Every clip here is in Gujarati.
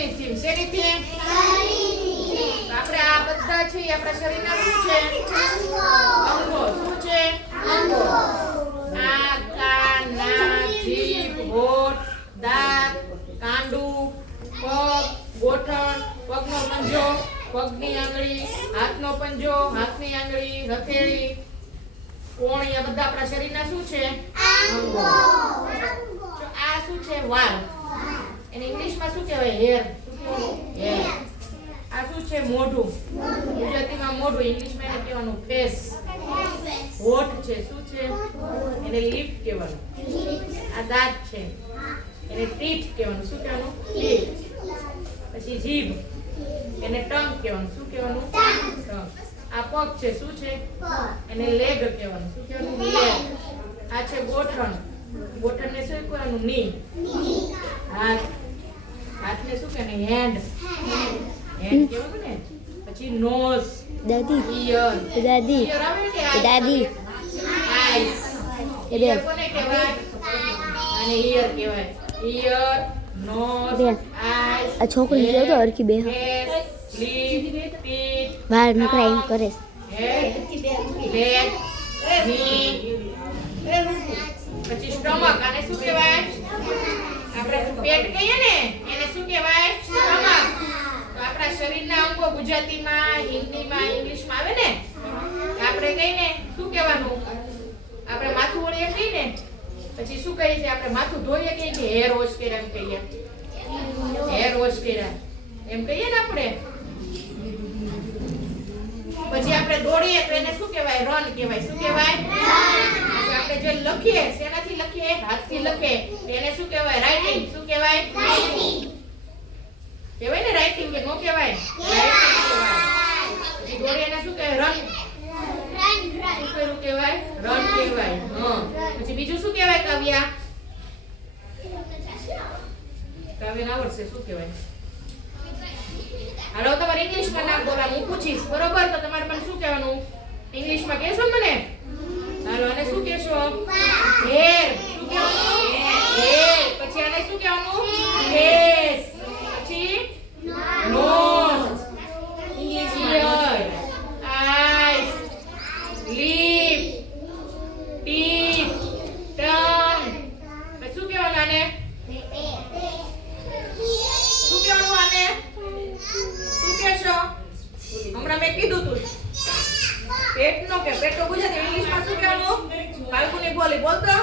શરીરની થીમ? શેની આપણે આ બધા છે આપણા શરીરના શું છે? અંગો. શું છે? અંગો. આંખ કાન નાક જીભ હોઠ દાંત કાંડું પગ ગોઠણ પગનો પંજો પગની આંગળી હાથનો પંજો હાથની આંગળી હથેળી કોણી આ બધા આપણા શરીરના શું છે? અંગો. તો આ શું છે? વાળ. એને ઇંગ્લિશમાં શું કહેવાય હેર હેર આ શું છે મોઢું ગુજરાતીમાં મોઢું ઇંગ્લિશમાં એને કહેવાનું ફેસ હોઠ છે શું છે એને લિપ કહેવાનું આ દાંત છે એને ટીથ કહેવાનું શું કહેવાનું પછી જીભ એને ટંગ કહેવાનું શું કહેવાનું ટંગ આ પગ છે શું છે એને લેગ કહેવાનું શું કહેવાનું લેગ આ છે ગોઠણ ગોઠણને શું કહેવાનું ની હાથ હાથને શું કહેવાય હેન્ડ હેન્ડ કહેવાનું ને પછી નોઝ દાદી ઈયર દાદી ઈયર આવે કે eyes દાદી. આઈસ એ બેન. ઈયર કોને કહેવાય અને ઈયર કહેવાય ઈયર નોઝ બેન. આઈસ આ છોકરી જો તો હરખી બે લીપ ટીથ વાળ નકરા એમ કરે હેડ લેગની પછી સ્ટમક અને શું કહેવાય? આપણે પેટ કહીએ ને, એને શું કહેવાય? સ્ટમક. તો આપણા શરીરના અંગો ગુજરાતીમાં, હિન્દીમાં, ઇંગ્લિશમાં આવે ને આપણે કહીને શું કહેવાનું? આપણે માથું ઓળીએ કહીએ ને, પછી શું કહીએ છીએ? આપણે માથું ધોઈએ કહીએ કે હેર વોશ કર્યા એમ કહીએ. હેર વોશ કર્યા એમ કહીએ ને આપણે? પછી આપણે દોડીએ તો એને શું કહેવાય? રન કહેવાય. શું કહેવાય? આપણે જે લખીએ શેનાથી લખીએ? હાથથી લખીએ. એને શું કહેવાય? રાઇટિંગ શું કહેવાય? કહેવાય ને રાઇટિંગ કે નો કહેવાય? કહેવાય. એને શું કહેવાય? રન શું કર્યું કહેવાય? રન કહેવાય. હં. પછી બીજું શું કહેવાય કાવ્યા? કાવ્યને આવડશે શું કહેવાય? હાલો તમારે ઇંગ્લિશમાં નામ બોલવાનું હું પૂછીશ. બરોબર? તો તમારે પણ શું કહેવાનું? ઇંગ્લિશમાં કહેશો મને? હાલો અને શું કહેશો? હેર. શું કહેવાનું? હેર. પછી આને શું કહેવાનું? ફેસ. પછી? Nose. Ear eyes. Lip. Teeth. Tongue. શું કહેવાનું આને? શું કહેવાનું આને? શું કહેશો? હમણાં મેં કીધું તું. પેટનો કે પેટનો ગુજરાતી ઇંગ્લિશમાં શું કહેવાનું? બાળકોની બોલી બોલતો?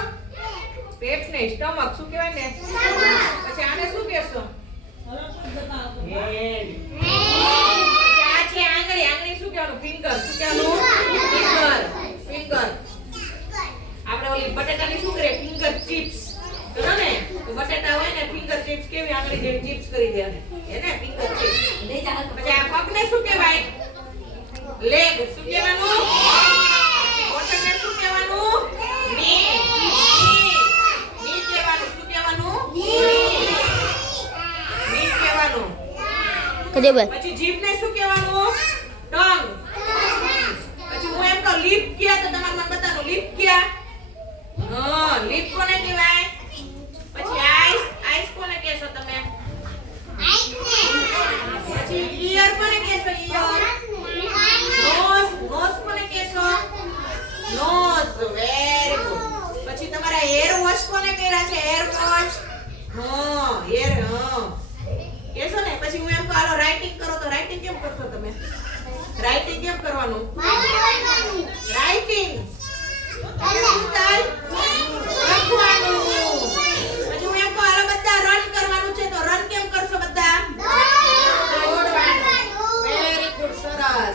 પેટ ને સ્ટમક શું કહેવાય ને? પછી આને શું કહેશો? ઓલી બટેટાની શું કરીએ? Finger chips. કરો ને? તો બટેટા હોય ને, ફિંગર ચિપ્સ કેવી? આંગળી જેવી ચિપ્સ કરી દે એને ફિંગર ચિપ્સ. પછી આ પગને શું કહેવાય? લેગ શું કહેવાનું? બોટમને શું કહેવાનું? ની ની કહેવાનું. શું કહેવાનું? ની કહેવાનું. કદે બસ. પછી જીભને શું કહેવાનું? ટંગ પછી હું એમ કહું લીપ ક્યાં? તો તમારે મને બતાવો લીપ ક્યાં? કોર્સ કોને કર્યા છે? હેર કોર્સ હા હેર હા. એ છો ને પછી હું એમ કહું હાલો રાઇટિંગ કરો. તો રાઇટિંગ કેમ કરશો તમે? રાઇટિંગ કેમ કરવાનું? રાઇટિંગ શું થાય?